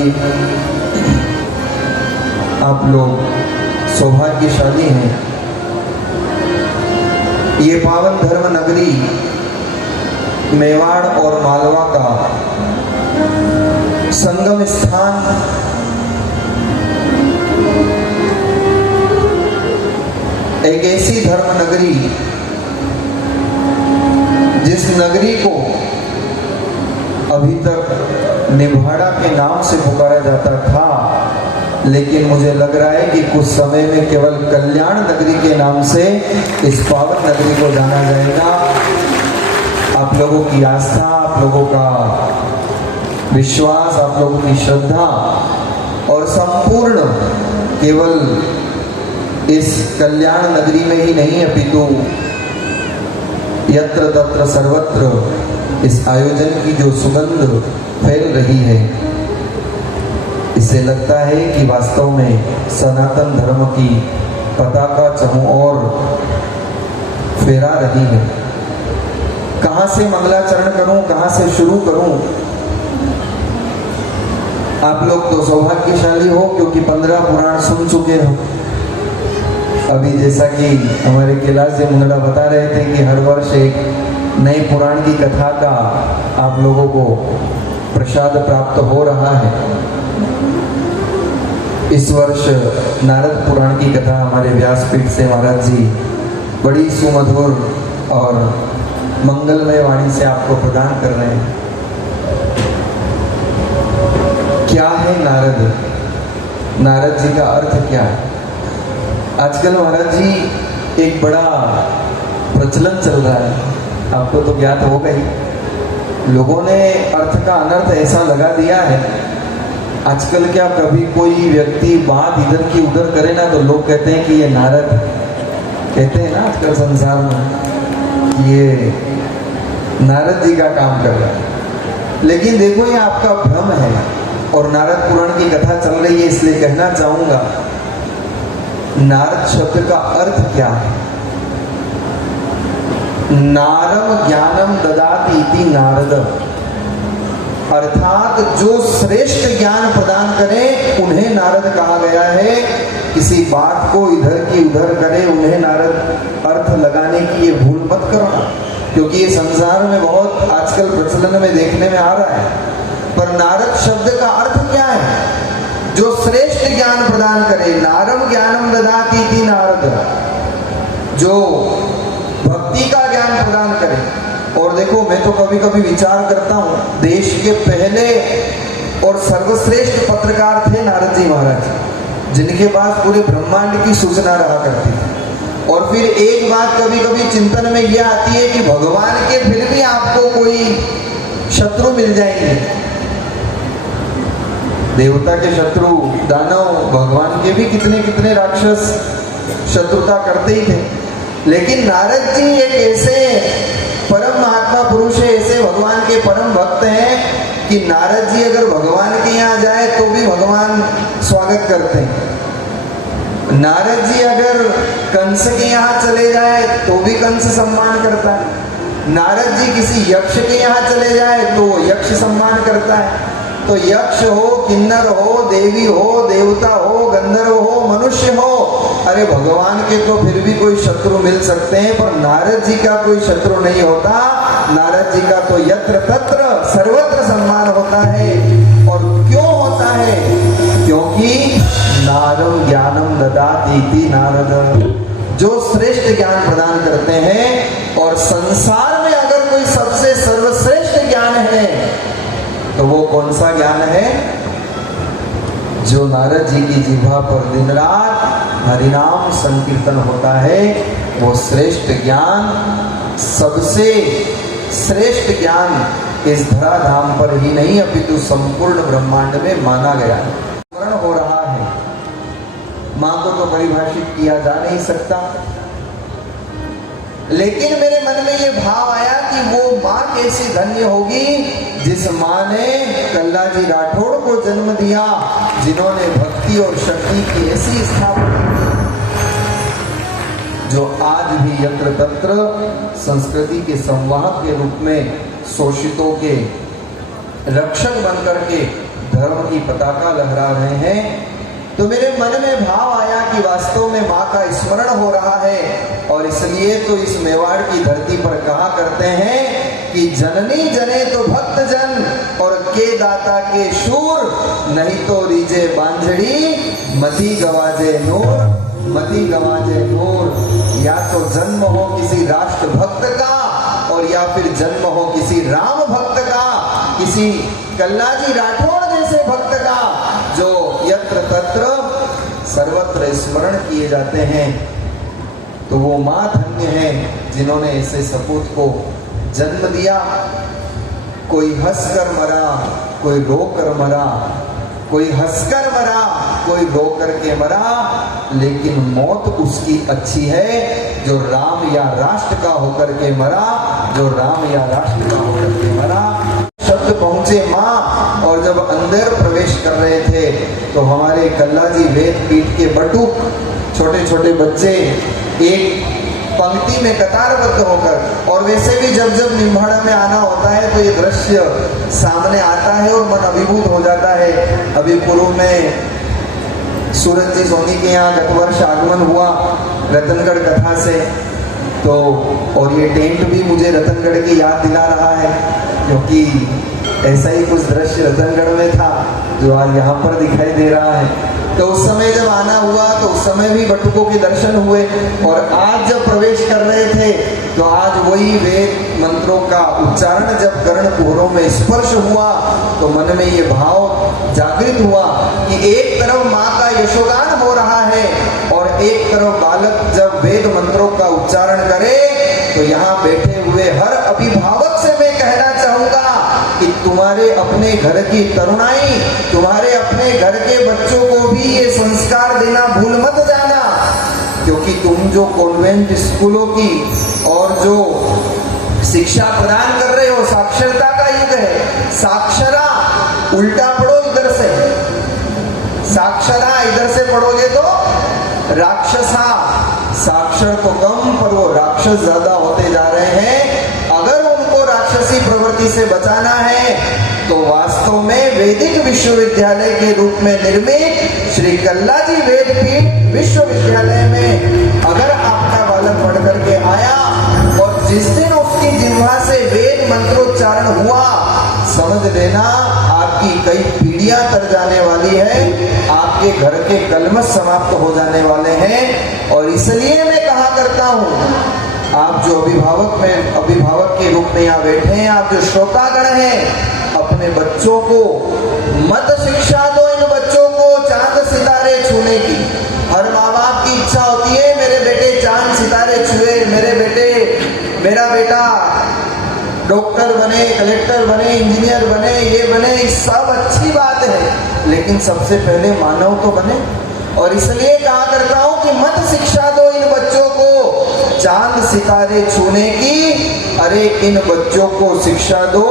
जी, आप लोग सौभाग्यशाली हैं। ये पावन धर्म नगरी मेवाड़ और मालवा का संगम स्थान, एक ऐसी धर्म नगरी जिस नगरी को अभी तक निभाड़ा के नाम से पुकारा जाता था, लेकिन मुझे लग रहा है कि कुछ समय में केवल कल्याण नगरी के नाम से इस पावन नगरी को जाना जाएगा। आप लोगों की आस्था, आप लोगों का विश्वास, आप लोगों की श्रद्धा और संपूर्ण केवल इस कल्याण नगरी में ही नहीं अपितु यत्र तत्र सर्वत्र इस आयोजन की जो सुगंध फैल रही है, इससे लगता है कि वास्तव में सनातन धर्म की पताका चहुं ओर फहरा रही है। कहां से मंगलाचरण करूं, कहां से शुरू करूं? आप लोग तो सौभाग्यशाली हो क्योंकि 15 पुराण सुन चुके हो। अभी जैसा कि हमारे कैलाश जी मुंदड़ा बता रहे थे कि हर वर्ष एक नए पुराण की कथा का आप लोगों को प्रसाद प्राप्त हो रहा है। इस वर्ष नारद पुराण की कथा हमारे व्यासपीठ से महाराज जी बड़ी सुमधुर और मंगलमय वाणी से आपको प्रदान कर रहे हैं। क्या है नारद? नारद जी का अर्थ क्या है? आजकल महाराज जी एक बड़ा प्रचलन चल रहा है, आपको तो ज्ञात हो गई। लोगों ने अर्थ का अनर्थ ऐसा लगा दिया है। आजकल क्या कभी कोई व्यक्ति बात इधर की उधर करे ना तो लोग कहते हैं कि ये नारद, कहते हैं ना आजकल संसार में ये नारद जी का काम कर रहा है। लेकिन देखो ये आपका भ्रम है और नारद पुराण की कथा चल रही है, इसलिए कहना चाहूंगा नारद शब्द का अर्थ क्या है? नारम ज्ञानम ददाति इति नारद, अर्थात जो श्रेष्ठ ज्ञान प्रदान करे उन्हें नारद कहा गया है। किसी बात को इधर की उधर करे उन्हें नारद अर्थ लगाने की ये भूल मत करना, क्योंकि ये संसार में बहुत आजकल प्रचलन में देखने में आ रहा है। पर नारद शब्द का अर्थ क्या है? जो श्रेष्ठ ज्ञान प्रदान करे। नारम ज्ञानम ददाति इति नारद, जो भक्ति का ज्ञान प्रदान करे। और देखो मैं तो कभी कभी विचार करता हूँ, देश के पहले और सर्वश्रेष्ठ पत्रकार थे नारद जी महाराज, जिनके पास पूरे ब्रह्मांड की सूचना रहा करती थी। और फिर एक बात कभी कभी चिंतन में यह आती है कि भगवान के फिर भी आपको कोई शत्रु मिल जाएंगे। देवता के शत्रु, दानव, भगवान के भी कितने कितने राक्षस शत्रुता करते ही थे। लेकिन नारद जी एक ऐसे परम महात्मा पुरुष है, ऐसे भगवान के परम भक्त हैं कि नारद जी अगर भगवान के यहाँ जाए तो भी भगवान स्वागत करते हैं। नारद जी अगर कंस के यहाँ चले जाए तो भी कंस सम्मान करता है। नारद जी किसी यक्ष के यहाँ चले जाए तो यक्ष सम्मान करता है। तो यक्ष हो, किन्नर हो, देवी हो, देवता हो, गंधर्व हो, मनुष्य हो, अरे भगवान के तो फिर भी कोई शत्रु मिल सकते हैं, पर नारद जी का कोई शत्रु नहीं होता। नारद जी का तो यत्र तत्र सर्वत्र सम्मान होता है। और क्यों होता है? क्योंकि नारम ज्ञानम ददाति इति नारद, जो श्रेष्ठ ज्ञान प्रदान करते हैं। और संसार में अगर कोई सबसे सर्वश्रेष्ठ ज्ञान है तो वो कौन सा ज्ञान है? जो नारद जी की जिह्वा पर दिन रात हरिनाम संकीर्तन होता है, वो श्रेष्ठ ज्ञान, सबसे श्रेष्ठ ज्ञान इस धराधाम पर ही नहीं अपितु संपूर्ण ब्रह्मांड में माना गया है। स्मरण हो रहा है, मां को तो परिभाषित किया जा नहीं सकता, लेकिन मेरे मन में ये भाव आया कि वो माँ कैसी धन्य होगी जिस माँ ने कल्ला जी राठौड़ को जन्म दिया, जिन्होंने भक्ति और शक्ति की ऐसी स्थापना जो आज भी यत्र तत्र संस्कृति के संवाहक के रूप में शोषितों के रक्षक बनकर के धर्म की पताका लहरा रहे हैं, तो मेरे मन में भाव आया कि वास्तव में माँ का स्मरण हो रहा है। और इसलिए तो इस मेवाड़ की धरती पर कहा करते हैं कि जननी जने तो भक्त जन और के दाता के शूर, नहीं तो रीजे बांझड़ी मती गवाजे नूर, मती गवाजे नूर। या तो जन्म हो किसी राष्ट्र भक्त का और या फिर जन्म हो किसी राम भक्त का, किसी कल्लाजी राठौड़ जैसे भक्त का, जो यत्र तत्र सर्वत्र स्मरण किए जाते हैं। तो वो माँ धन्य है जिन्होंने ऐसे सपूत को जन्म दिया। कोई हंसकर मरा, कोई रोकर मरा, कोई हंसकर मरा, कोई रोकर के मरा, लेकिन मौत उसकी अच्छी है जो राम या राष्ट्र का होकर के मरा, जो राम या राष्ट्र का होकर के मरा। शब्द पहुंचे माँ, और जब अंदर प्रवेश कर रहे थे तो हमारे कल्लाजी वेद पीठ के बटुक छोटे छोटे बच्चे एक पंक्ति में कतारबद्ध होकर, और वैसे भी जब जब निम्बाड़ा में आना होता है तो ये दृश्य सामने आता है और मन अभिभूत हो जाता है। अभी पूर्व में सूरज जी सोनी के यहाँ गत वर्ष आगमन हुआ रतनगढ़ कथा से, तो और ये टेंट भी मुझे रतनगढ़ की याद दिला रहा है, क्योंकि ऐसा ही कुछ दृश्य रतनगढ़ में था जो आज यहाँ पर दिखाई दे रहा है। तो उस समय जब आना हुआ तो उस समय भी बटुकों के दर्शन हुए, और आज जब प्रवेश कर रहे थे तो आज वही वेद मंत्रों का उच्चारण जब कर्ण कुहरों में स्पर्श हुआ तो मन में ये भाव जागृत हुआ कि एक तरफ माँ का यशोगान हो रहा है और एक तरफ बालक जब वेद मंत्रों का उच्चारण करे, तो यहाँ बैठे हुए हर अभिभावक से मैं कहना चाहूंगा कि तुम्हारे अपने घर की तरुणाई, तुम्हारे अपने घर के बच्चों को भी ये संस्कार देना भूल मत जाना, क्योंकि तुम जो कॉन्वेंट स्कूलों की और जो शिक्षा प्रदान कर रहे हो, साक्षरता का युग है। साक्षरा उल्टा पढ़ो इधर से, साक्षरा इधर से पढ़ोगे तो राक्षसा, साक्षर तो कम पर वो राक्षस ज्यादा होते जा रहे हैं। अगर उनको राक्षसी प्रवृत्ति से बचाना है तो वास्तव में वैदिक विश्वविद्यालय के रूप में निर्मित श्री कल्लाजी वेदपीठ विश्वविद्यालय में अगर आपका बालक पढ़ करके आया और जिस दिन उसकी जिह्वा से वेद मंत्रोच्चारण हुआ, समझ लेना आपकी कई पीढ़ियां तर जाने वाली है, आपके घर के कलमश समाप्त हो जाने वाले हैं। और इसलिए मैं कहा करता हूं, आप जो अभिभावक के रूप में यहाँ बैठे हैं, आप जो श्रोतागण हैं, अपने बच्चों को मत शिक्षा दो, इन बच्चों को चांद सितारे छूने की। हर माँ बाप की इच्छा होती है मेरे बेटे चांद सितारे छुए, मेरा बेटा डॉक्टर बने, कलेक्टर बने, इंजीनियर बने, ये बने, सब अच्छी बात है, लेकिन सबसे पहले मानव तो बने। और इसलिए कहा करता हूं कि मत शिक्षा दो इन बच्चों को चांद सितारे छूने की, अरे इन बच्चों को शिक्षा दो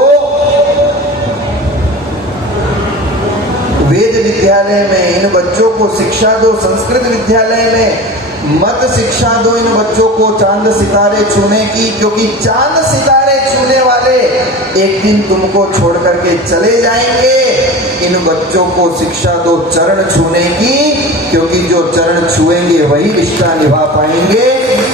वेद विद्यालय में, इन बच्चों को शिक्षा दो संस्कृत विद्यालय में, मत शिक्षा दो इन बच्चों को चांद सितारे छूने की, क्योंकि चांद सितारे छूने वाले एक दिन तुमको छोड़ करके चले जाएंगे। इन बच्चों को शिक्षा दो चरण छूने की, क्योंकि जो चरण छुएंगे वही रिश्ता निभा पाएंगे,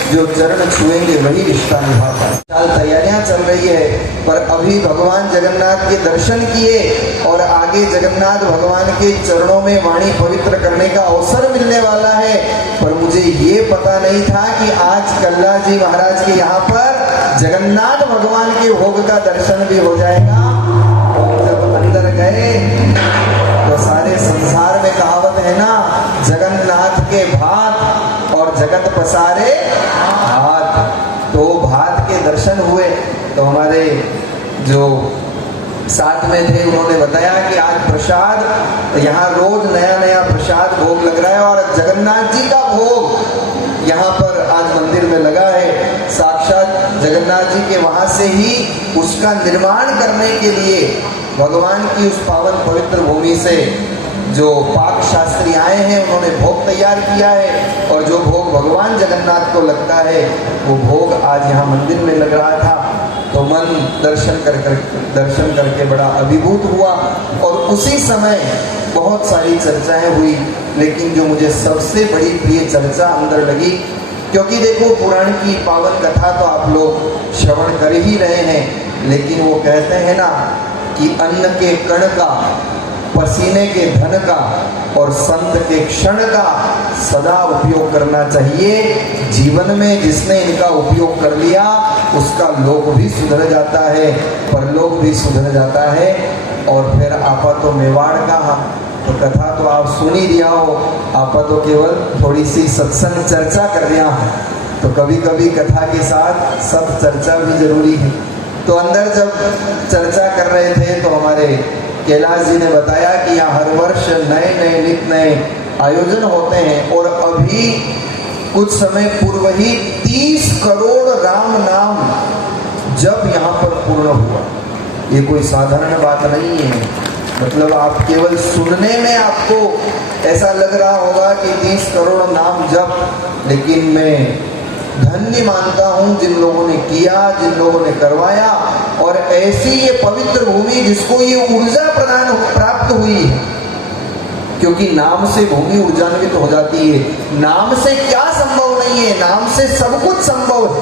जो चरण छुएंगे वही रिश्ता निभा पाएंगे। तैयारियां चल रही है, पर अभी भगवान जगन्नाथ के दर्शन किए और आगे जगन्नाथ भगवान के चरणों में वाणी पवित्र करने का अवसर मिलने वाला है। पर मुझे ये पता नहीं था कि आज कल्ला जी महाराज के यहाँ पर जगन्नाथ भगवान के भोग का दर्शन भी हो जाएगा। जब अंदर गए तो सारे संसार में कहावत है ना, जगन्नाथ के भात और जगत पसारे हाथ, तो भात के दर्शन हुए। तो हमारे जो साथ में थे उन्होंने बताया कि आज प्रसाद यहाँ रोज नया नया प्रसाद भोग लग रहा है, और जगन्नाथ जी का भोग यहाँ पर आज मंदिर में लगा है। साक्षात जगन्नाथ जी के वहां से ही उसका निर्माण करने के लिए भगवान की उस पावन पवित्र भूमि से जो पाक शास्त्री आए हैं उन्होंने भोग तैयार किया है, और जो भोग भगवान जगन्नाथ को लगता है वो भोग आज यहाँ मंदिर में लग रहा था। तो मन दर्शन करके बड़ा अभिभूत हुआ। और उसी समय बहुत सारी चर्चाएं हुई, लेकिन जो मुझे सबसे बड़ी प्रिय चर्चा अंदर लगी, क्योंकि देखो पुराण की पावन कथा तो आप लोग श्रवण कर ही रहे हैं, लेकिन वो कहते हैं ना कि अन्न के कण का, पसीने के धन का और संत के क्षण का सदा उपयोग करना चाहिए। जीवन में जिसने इनका उपयोग कर लिया उसका लोक भी सुधर जाता है, परलोक भी सुधर जाता है। और फिर आपा तो मेवाड़ का, तो कथा तो आप सुन ही दिया हो, आपा तो केवल थोड़ी सी सत्संग चर्चा कर दिया है, तो कभी कभी कथा के साथ सब चर्चा भी जरूरी है। तो अंदर जब चर्चा कर रहे थे तो हमारे कैलाश जी ने बताया कि यहाँ हर वर्ष नए नए नित नए आयोजन होते हैं, और अभी कुछ समय पूर्व ही 30 करोड़ राम नाम जब यहाँ पर पूर्ण हुआ। ये कोई साधारण बात नहीं है, मतलब आप केवल सुनने में आपको ऐसा लग रहा होगा कि 30 करोड़ नाम जप, लेकिन मैं धन्य मानता हूं जिन लोगों ने किया, जिन लोगों ने करवाया। और ऐसी ये पवित्र भूमि जिसको ये ऊर्जा प्रदान प्राप्त हुई है, क्योंकि नाम से भूमि ऊर्जान्वित हो जाती है। नाम से क्या संभव नहीं है, नाम से सब कुछ संभव है।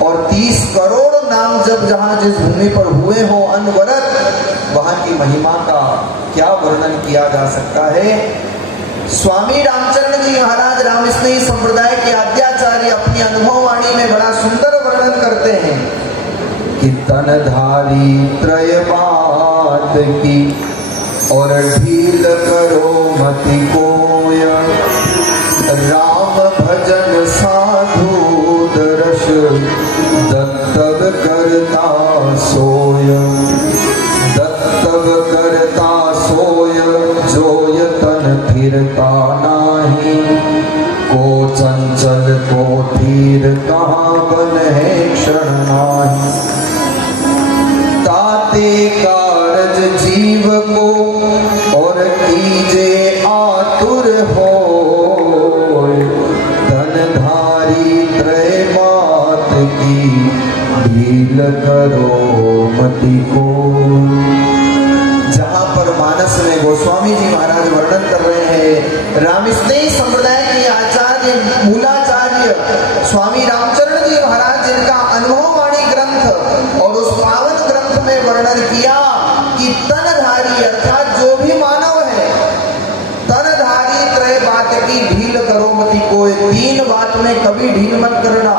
और 30 करोड़ नाम जब जहां जिस भूमि पर हुए हो अनवरत, वहां की महिमा का क्या वर्णन किया जा सकता है। स्वामी रामचरण जी महाराज रामस्नेही संप्रदाय के आद्याचार्य अपनी अनुभव वाणी में बड़ा सुंदर वर्णन करते हैं कि तनधारी त्रय बात की और ढील करो मति कोय, राम भजन साधु दर्श दत्तव करता सोय, दत्तव करता सोय जोय तन फिरता नाही, को चंचल को धीर कहाँ बन है क्षण नाही, ताते कारज जीव को और कीजे आतुर हो, धनधारी त्रय बात की ढील करो मति को। जहां पर मानस में गोस्वामी जी महाराज वर्णन कर रहे हैं, रामस्नेही संप्रदाय के आचार्य मूलाचार्य स्वामी रामचरण जी महाराज जिनका अनुभव वाणी ग्रंथ और उस पावन ग्रंथ में वर्णन किया कि तनधारी अर्थात जो भी मानव है, तनधारी त्रय बात की ढील करो मति कोय। 3 बात में कभी ढील मत करना।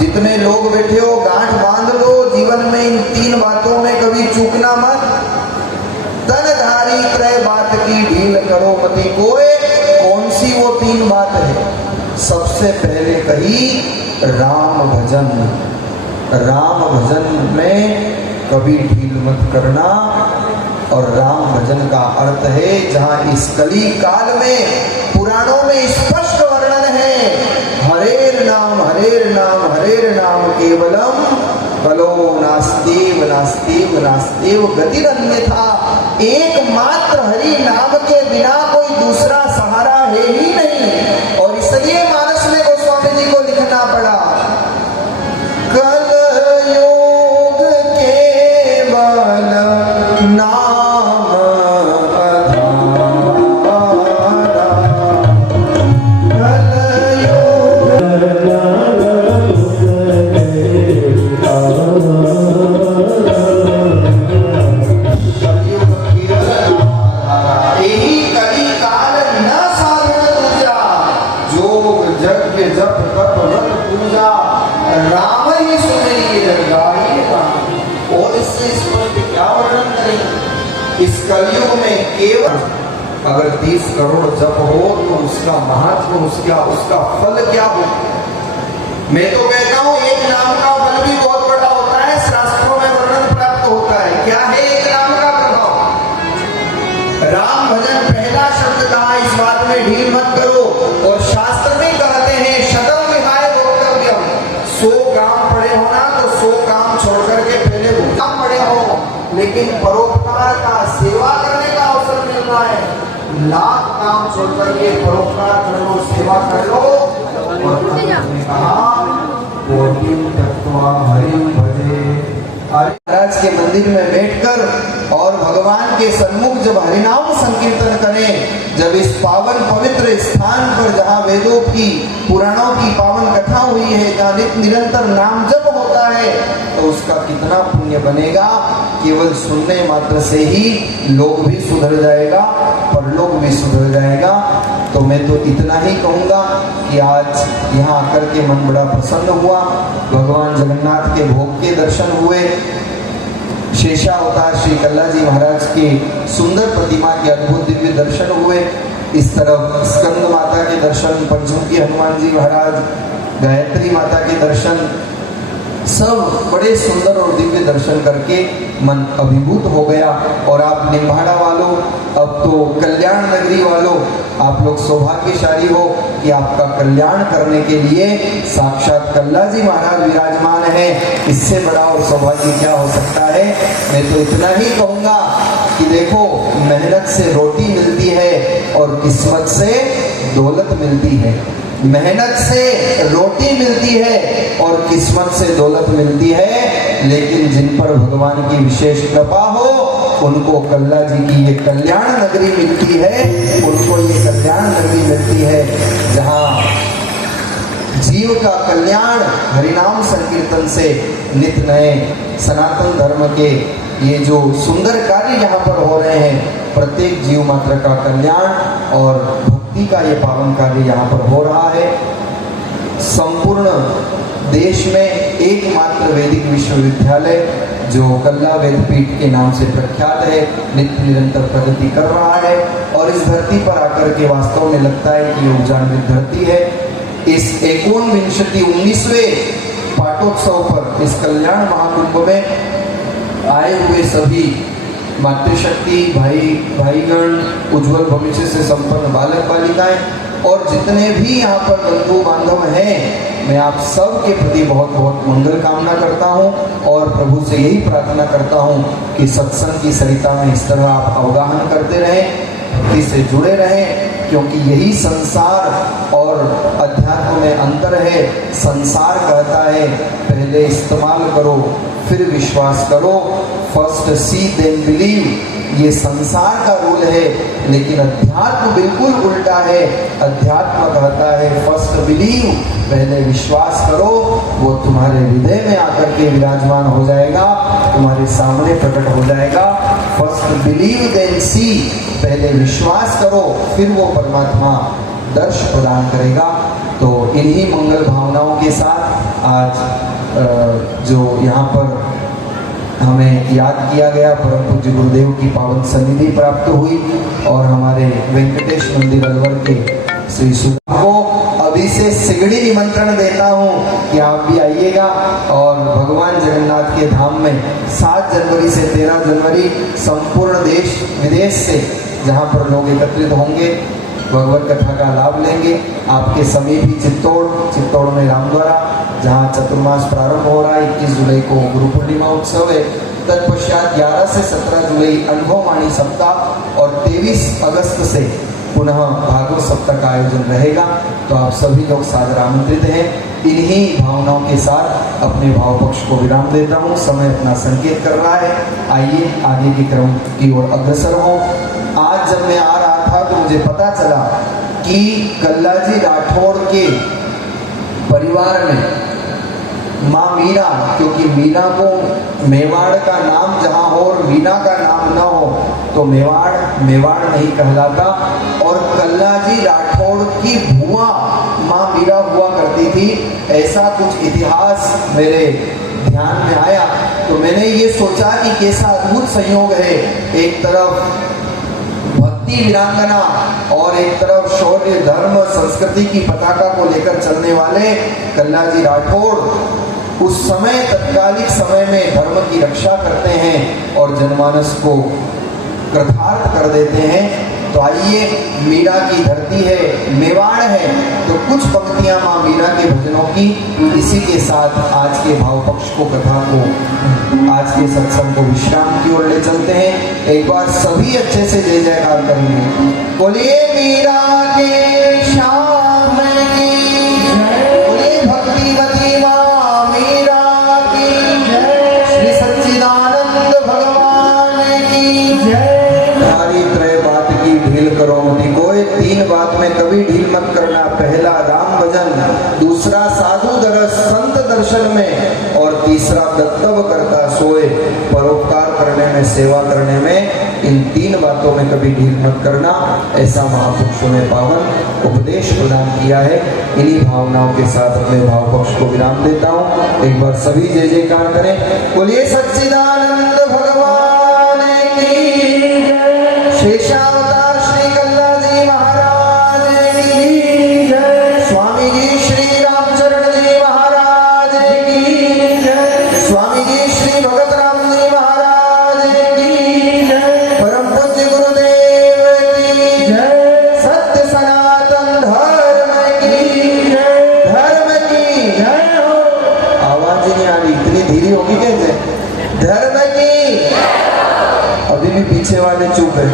जितने लोग बैठे हो गांठ बांध लो, जीवन में इन 3 बातों में कभी चूकना मत। तनधारी त्रय बात की ढील करो मति कोय। कौन सी वो 3 बात है? सबसे पहले कही राम भजन। राम भजन में कभी ढील मत करना। और राम भजन का अर्थ है, जहां इस कली काल में पुराणों में स्पष्ट वर्णन है, हरेर नाम हरेर नाम हरेर नाम केवलम कलो नास्तेव नास्तेव नास्तेव गतिरन्यथा। एकमात्र हरि नाम के बिना कोई दूसरा सहारा है ही नहीं। और इसलिए मानस में गोस्वामी जी को लिखना पड़ा, कलयुग केवल नाम इस कलयुग में केवल अगर 30 करोड़ जप हो तो उसका महत्व, उसका फल क्या हो। मैं तो कहता हूँ एक नाम का फल भी बहुत बड़ा होता है, शास्त्रों में वर्णन प्राप्त होता है। क्या है एक नाम का प्रभाव? राम भजन पहला शब्द कहा, इस बात में ढील मत करो। और शास्त्र में कहते हैं शतम विहाय वक्तव्यम। 100 काम पड़े हो ना तो 100 काम छोड़ करके पहले वो काम पड़े हो, लेकिन परोपकार का, सेवा करने का अवसर मिल रहा है। लाख काम छोड़ करके परोपकार कर लो, सेवा कर लो। और हमने कहा हरिम भजे महाराज के मंदिर में बैठकर और भगवान के सन्मुख जब हरिनाम संकीर्तन करें, जब इस पावन पवित्र स्थान पर जहाँ वेदों की पुराणों की पावन कथा हुई है, जहाँ निरंतर नाम जप होता है, तो उसका कितना पुण्य बनेगा। केवल सुनने मात्र से ही लोग भी सुधर जाएगा, परलोक भी सुधर जाएगा। तो मैं तो इतना ही कहूँगा कि आज यहाँ आकर के मन बड़ा प्रसन्न हुआ। भगवान जगन्नाथ के भोग के दर्शन हुए, शेषावतार श्री कल्ला जी महाराज के सुंदर प्रतिमा के अद्भुत दिव्य दर्शन हुए। इस तरफ स्कंद माता के दर्शन, पंचमुखी हनुमान जी महाराज, गायत्री माता के दर्शन, सब बड़े सुंदर और दिव्य दर्शन करके मन अभिभूत हो गया। और आप निम्बाड़ा वालों, अब तो कल्याण नगरी वालों, आप लोग सौभाग्यशाली हो कि आपका कल्याण करने के लिए साक्षात कल्ला जी महाराज विराजमान है। इससे बड़ा और सौभाग्य क्या हो सकता है। मैं तो इतना ही कहूँगा कि देखो, मेहनत से रोटी मिलती है और किस्मत से दौलत मिलती है। मेहनत से रोटी मिलती है और किस्मत से दौलत मिलती है, लेकिन जिन पर भगवान की विशेष कृपा हो उनको कल्ला जी की ये कल्याण नगरी मिलती है। उनको ये कल्याण नगरी मिलती है जहाँ जीव का कल्याण हरिनाम संकीर्तन से नित नए सनातन धर्म के ये जो सुंदर कार्य यहाँ पर हो रहे हैं, प्रत्येक जीव मात्र का कल्याण और भक्ति का ये पावन कार्य यहाँ पर हो रहा है। संपूर्ण देश में एकमात्र वैदिक विश्वविद्यालय जो कल्ला वेदपीठ के नाम से प्रख्यात है, नित्य निरंतर प्रगति कर रहा है। और इस धरती पर आकर के वास्तव में लगता है कि ये उजानवित धरती है। इस 19वें पाटोत्सव पर, इस कल्याण महाकुंभ में आए हुए सभी मातृशक्ति भाईगण, उज्जवल भविष्य से संपन्न बालक बालिकाएं और जितने भी यहाँ पर बंधु बांधव हैं, मैं आप सब के प्रति बहुत बहुत मंगल कामना करता हूँ और प्रभु से यही प्रार्थना करता हूँ कि सत्संग की सरिता में इस तरह आप अवगाहन करते रहें, भक्ति से जुड़े रहें, क्योंकि यही संसार और अध्यात्म में अंतर है। संसार कहता है पहले इस्तेमाल करो फिर विश्वास करो, फर्स्ट सी देन बिलीव। ये संसार का रूल है, लेकिन अध्यात्म बिल्कुल उल्टा है। अध्यात्म कहता है फर्स्ट बिलीव, पहले विश्वास करो, वो तुम्हारे हृदय में आकर के विराजमान हो जाएगा, तुम्हारे सामने प्रकट हो जाएगा। फर्स्ट बिलीव देन सी, पहले विश्वास करो फिर वो परमात्मा दर्श प्रदान करेगा। तो इन्हीं मंगल भावनाओं के साथ आज जो यहाँ पर हमें याद किया गया, परम पूज्य गुरुदेव की पावन सन्निधि प्राप्त हुई और हमारे वेंकटेश मंदिर अलवर के श्री सुधा को अभी से सिगड़ी निमंत्रण देता हूँ कि आप भी आइएगा और भगवान जगन्नाथ के धाम में 7 जनवरी से 13 जनवरी संपूर्ण देश विदेश से जहाँ पर लोग एकत्रित होंगे, भगवत कथा का लाभ लेंगे। आपके समीप ही चित्तौड़ में रामद्वारा, जहाँ चतुर्मास प्रारंभ हो रहा है, 21 जुलाई को गुरु पूर्णिमा उत्सव है। तत्पश्चात 11 से 17 जुलाई अनुभववाणी सप्ताह और 23 अगस्त से पुनः भागवत सप्ताह का आयोजन रहेगा। तो आप सभी लोग सादर आमंत्रित हैं। इन्हीं भावनाओं के साथ अपने भाव पक्ष को विराम देता हूँ। समय अपना संकेत कर रहा है, आइए आगे के क्रम की ओर अग्रसर हो। आज जब मैं आ रहा था तो मुझे पता चला कि कल्ला जी राठौड़ के परिवार में माँ मीरा, क्योंकि मीरा को मेवाड़ का नाम जहाँ हो और मीरा का नाम न हो तो मेवाड़ नहीं कहलाता। और कल्ला जी राठौड़ की बुआ माँ मीरा हुआ करती थी, ऐसा कुछ इतिहास मेरे ध्यान में आया। तो मैंने ये सोचा कि कैसा अद्भुत संयोग है, एक तरफ भक्ति वीरांगना और एक तरफ शौर्य धर्म संस्कृति की पताका को लेकर चलने वाले कल्ला जी राठौड़ उस समय तत्कालिक समय में धर्म की रक्षा करते हैं और जनमानस को कृतार्थ कर देते हैं। तो आइए, मीरा की धरती है, मेवाड़ है, तो कुछ पंक्तियां माँ मीरा के भजनों की इसी के साथ आज के भाव पक्ष को, कथा को, आज के सत्संग को विश्राम की ओर ले चलते हैं। एक बार सभी अच्छे से जय जयकार करेंगे। बोलिए मीरा के श्याम की, बोलिए भक्तिवती माँ मीरा की, श्री सच्ची दत्तव करता सोए, परोपकार करने में, सेवा करने में, इन 3 बातों में कभी ढील मत करना, ऐसा महापुरुषों ने पावन उपदेश प्रदान किया है। इन्हीं भावनाओं के साथ अपने भाव पक्ष को विराम देता हूँ। एक बार सभी जय जयकार करें। बोलिए सच्चिदानंद भगवान की जय। शेषावतार श्री कल्ला जी महाराज की जय। स्वामी जी श्री रामचरण जी महाराज की जय। स्वामी जी श्री भगत राम जी महाराज की जय। परम पूज्य गुरुदेव की जय। सत्य सनातन धर्म की जय। धर्म की जय हो। आवाज नहीं आ रही, इतनी धीरे होगी कैसे? धर्म की। अभी भी पीछे वाले चुप है,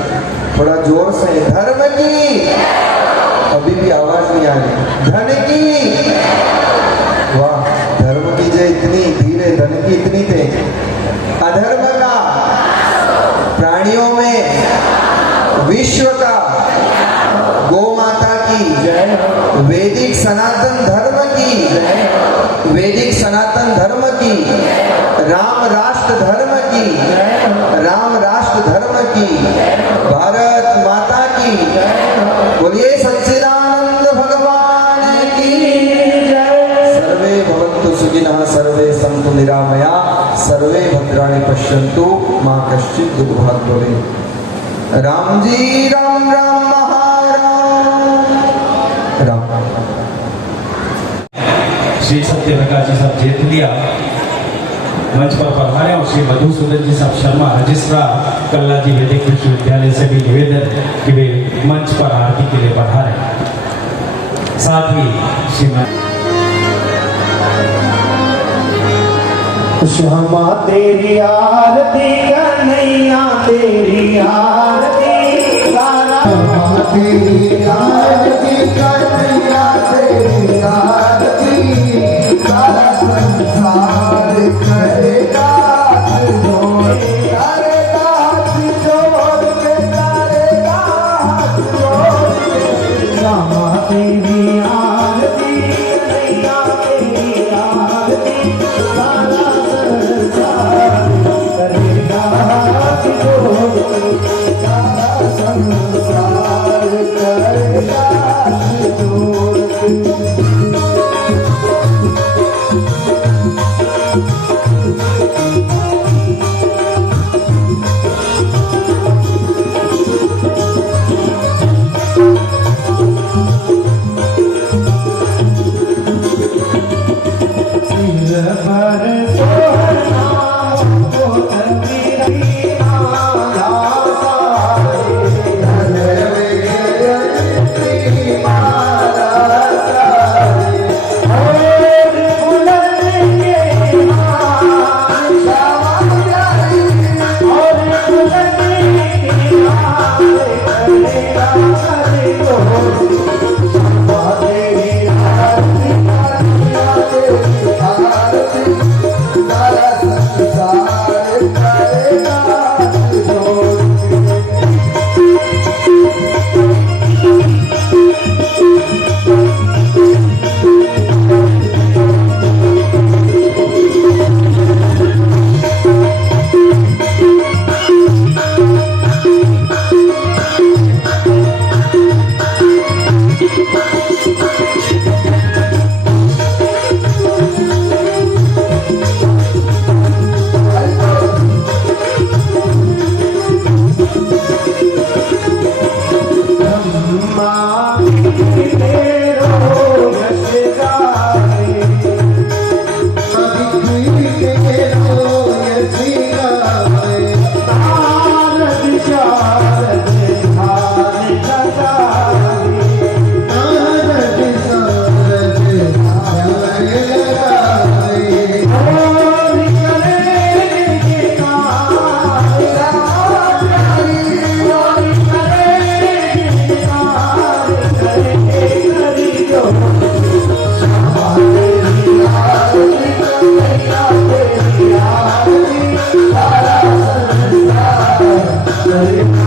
थोड़ा जोर से। धर्म की। अभी भी आवाज नहीं आ रही। धन की। वाह, धर्म की जय इतनी धीरे, धन की इतनी तेज। अधर्म का, प्राणियों में, विश्व का, गौ माता की जय। वैदिक सनातन धर्म की जय। वैदिक सनातन धर्म की। राम राष्ट्र धर्म की जय। राम राष्ट्र धर्म की। भारत माता की जय। बोलिए सच्चिदानंद भगवान की जय। सर्वे भवन्तु सुखिनः, सर्वे सन्तु निरामया, सर्वे भद्राणि पश्यन्तु, मा कश्चित् दुर्भाग् भवेत्। राम जी राम राम महाराम राम। श्री सत्य प्रकाश जी साहब जेतलिया मंच पर पधारे और श्री मधुसूदन जी साहब शर्मा रजिस्ट्रार कल्ला जी वैदिक विश्वविद्यालय से भी निवेदन कि वे मंच पर आरती के लिए पधारे। साथ ही श्यामा तेरी आरती कन्हैया तेरी आरती, सारा तेरी आरती कन्हैया तेरी आरती, सारा संसार करेगा हाथ जोड़ के, करेगा हाथ जोड़ के, करेगा हाथ जोड़ के। श्यामा तेरी आरती कन्हैया तेरी आरती, सारा करेगा हाथ जोड़ के, सारा संसार करेगा हाथ जोड़ के। Hare